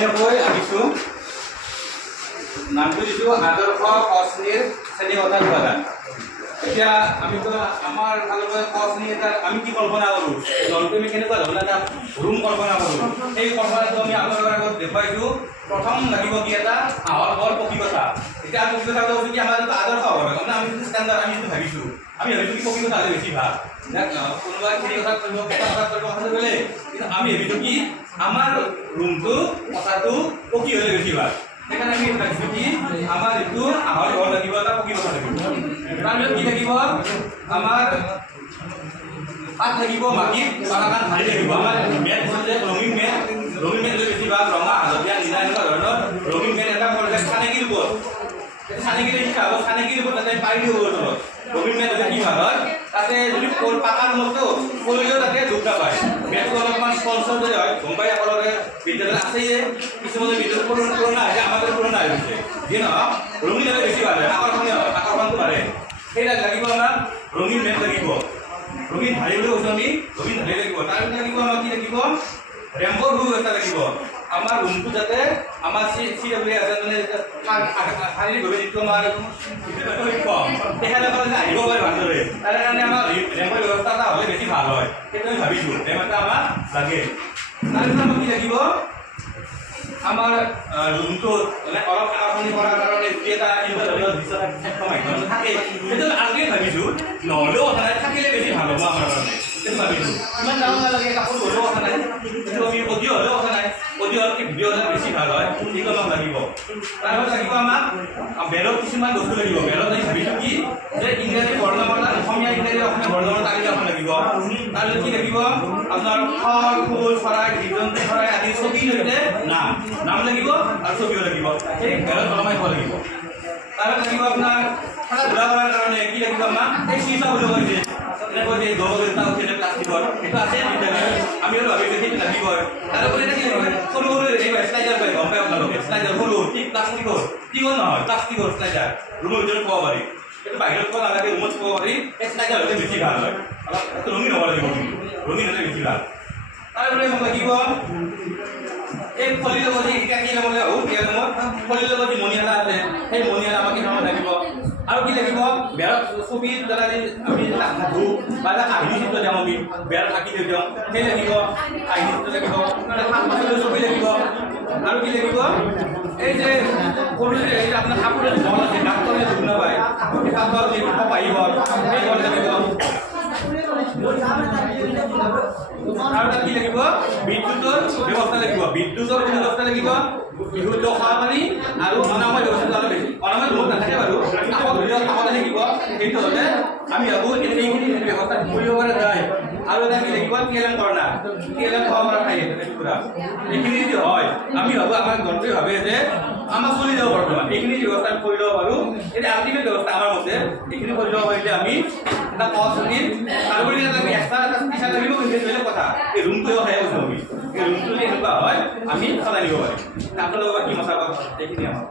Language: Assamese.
এনেকৈ আহিছোঁ নামটো দিছোঁ আদৰ্শ কশ্মীৰ শ্ৰেণীকোঠাৰ উপাদান। এতিয়া আমিতো আমাৰ ফালৰ পৰা কশ্মীৰ এটা আমি কি কল্পনা কৰোঁ, দলটো আমি কেনেকুৱা ধৰণৰ এটা ৰুম কল্পনা কৰোঁ, সেই কল্পনাটো আমি আপোনালোকৰ আগত দেখুৱাইছোঁ। প্ৰথম লাগিব কি এটা আহল বহল পকীকঠা। এতিয়া আমি পকীকঠা কৈছোঁ কি আমাৰ যিটো আদৰ্শ হ'ব লাগে, মানে আমি যিটো ষ্টেণ্ডাৰ্ড আমি যিটো ভাবিছোঁ, আমি ভাবিছোঁ কি পকীকঠা হ'লে বেছি ভাল। কোনোবাই খেতি কথা কৰিব, কেঁচা কথা কৰিব, কথাটো বেলেগ, কিন্তু আমি ভাবিছোঁ কি আমাৰ ৰুমটো কথাটো পকী হ'লে বেছি ভাল। সেইকাৰণে আমি ভাবিছোঁ কি আমাৰ যিটো আহল ঘৰ লাগিব এটা পকী কথা লাগিব। তাৰপিছত কি লাগিব আমাৰ তাত লাগিব মাটিত বাগান ধাৰি লাগিব। আমাৰ মেট হৈছে ৰঙীন মেট, ৰঙীন মেট বেছি ভাল, ৰঙা হালধীয়া নীলা এনেকুৱা ধৰণৰ ৰঙীন মেট এটা কৰিলে চানেকিৰ ওপৰত চানেকিৰ শিকা হ'ব, চানেকিৰ ওপৰত তাতে পাৰি দিব তলত ৰঙীন মেট হ'লে কি ভাল হয়, তাতে যদি পাকাৰ মতো কৰিলেও তাতে দুখ নাপায়। মেটটো অলপমান স্পঞ্চৰ যদি হয়, গম পাই আপোনালোকে বিদ্যালয় আছেই কিছুমানে বিদ্যালয় পুৰণা হৈছে, আমাৰ পুৰণা হৈ গৈছে, যিয়ে নহওক ৰঙীন হ'লে বেছি ভাল হয়, আকৰ্ষণীয় হয়, আকৰ্ষণটো বাঢ়ে। সেইবিলাক লাগিব আমাৰ ৰঙীন মেট লাগিব, ৰঙীন ধাৰি বুলি কৈছোঁ আমি, ৰঙীন ধাৰি লাগিব। তাৰপিছত লাগিব আমাৰ কি লাগিব ৰেম্পৰ ব্যৱস্থা লাগিব। আমাৰ ৰুমটো যাতে আমাৰ CWA আছে মানে শাৰীৰিকভাৱে যিটো আমাৰ কম তেখেতসকলে যে আহিব পাৰে ভালদৰে, তাৰ কাৰণে আমাৰ ৰেম্পৰ ব্যৱস্থা এটা হ'লে বেছি ভাল হয়, সেইটো আমি ভাবিছোঁ। ৰেম্প এটা আমাক লাগে। তাৰপিছত আমাক কি লাগিব আমাৰ ৰুমটোত মানে অলপ আকৰ্ষণীয় কৰাৰ কাৰণে যি এটা এনেকুৱা ধৰণৰ দৃশ্য থাকে সেইটো আগেই ভাবিছোঁ, নহ'লেও কথা নাই, থাকিলে বেছি ভাল হ'ব আমাৰ কাৰণে, সেইটো ভাবিছোঁ। ইমান ডাঙৰ নালাগে, কাপোৰ হ'লেও কথা নাই, কিন্তু আমি অডিঅ' হ'লেও কথা নাই, অডিঅ' হ'লে ভিডিঅ' হ'লে বেছি ভাল হয়, সেইটো আমাক লাগিব। তাৰপিছত লাগিব আমাক বেৰত কিছুমান বস্তু লাগিব। বেৰত আমি ভাবিছোঁ কি যে ইংৰাজী বৰ্ণমালা, অসমীয়া ইংৰাজী অসমীয়া বৰ্ণমালা তালিকাখন লাগিব। তাৰপিছত কি লাগিব আপোনাৰ ফল ফুল চৰাই জীৱ জন্তু চৰাই আদি ছবিৰ সৈতে নাম লাগিব আৰু ছবিও লাগিব, সেই বেৰত ওলমাই থ'ব লাগিব। তাৰপিছত লাগিব আপোনাৰ ঘূৰা কৰাৰ কাৰণে কি লাগিব আমাক এই চিচা বুলি কৈছে, এনেকৈ যে দহটা উঠিলে প্লাষ্টিকৰ সেইটো আছে বিদ্যালয়ত, আমি ভাবিছোঁ সেইটো লাগিবই। তাৰোপৰি এটা কি লাগিব সৰু সৰু শ্লাইডাৰ পাই, গম পাই আপোনালোকে শ্লাইডাৰ সৰু ঠিক প্লাষ্টিকৰ, টিঙৰ নহয় প্লাষ্টিকৰ শ্লাইডাৰ, ৰুমৰ ভিতৰত থ'ব পাৰি, সেইটো বাহিৰত থ'ব নালাগে, ৰুমত থ'ব পাৰি। এই শ্লাইডাৰ হ'লে বেছি ভাল হয়, অলপ ৰঙীন হ'ব লাগিব, কিন্তু ৰঙীন হ'লে বেছি ভাল। তাৰপৰা মোক লাগিব এই ফলিৰ লগত যে এতিয়া কি ল'বলৈ আহোঁ ইয়াৰ নামত ফলিৰ লগত যি মণি এটা আছে, সেই মণি এটা আমাক কেইটামান লাগিব। আৰু কি লাগিব বেৰত ছবিৰ দ্বাৰা আমি সাধু বা এটা কাহিনী চিত্ৰ দিওঁ, আমি বেৰত আঁকি দিওঁ, সেই লাগিব কাহিনী চিত্ৰ লাগিব, শাক পাচলিৰ ছবি লাগিব। আৰু কি লাগিব এই যে সৰু যে আপোনাৰ কাপোৰৰ ঘৰ আছে, ডাক্তৰে দুখ নাপায়, সেই কাপোৰ যি আহিব সেই ঘৰ লাগিব। আৰু তাত কি লাগিব বিদ্যুতৰ ব্যৱস্থা লাগিব, বিদ্যুতৰ ব্যৱস্থা লাগিব, বিশুদ্ধ খোৱা পানী আৰু অনাময় ব্যৱস্থা অলপ বেছি। অনাময় বহুত নাথাকে বাৰু, কাষত ধৰি লওক কাষতে লাগিব, সেইটো হ'লে আমি ভাবোঁ এইখিনি ব্যৱস্থা কৰিব পৰা যায়। আৰু এটা কি লাগিব TLM কৰ্ণাৰ, TLM খাব পৰা ঠাই পুৰা, এইখিনি যদি হয় আমি ভাবোঁ আমাৰ দলটোৱে ভাবে যে আমাক চলি যাব বৰ্তমান এইখিনি ব্যৱস্থা আমি কৰি ল'ব পাৰোঁ। এতিয়া আল্টিমেট ব্যৱস্থা আমাৰ মতে এইখিনি কৰি ল'ব পাৰিলে আমি এটা কষ্ট দিম। তাৰোপৰি এটা এক্সট্ৰা এটা পইচা লাগিব, কিন্তু বেলেগ কথা এই ৰুমটো খাই কৈছোঁ আমি, এই ৰুমটো যদি এনেকুৱা হয় আমি চলাই নিব পাৰিম। আপোনালোকৰ কি মতামত এইখিনি আমাৰ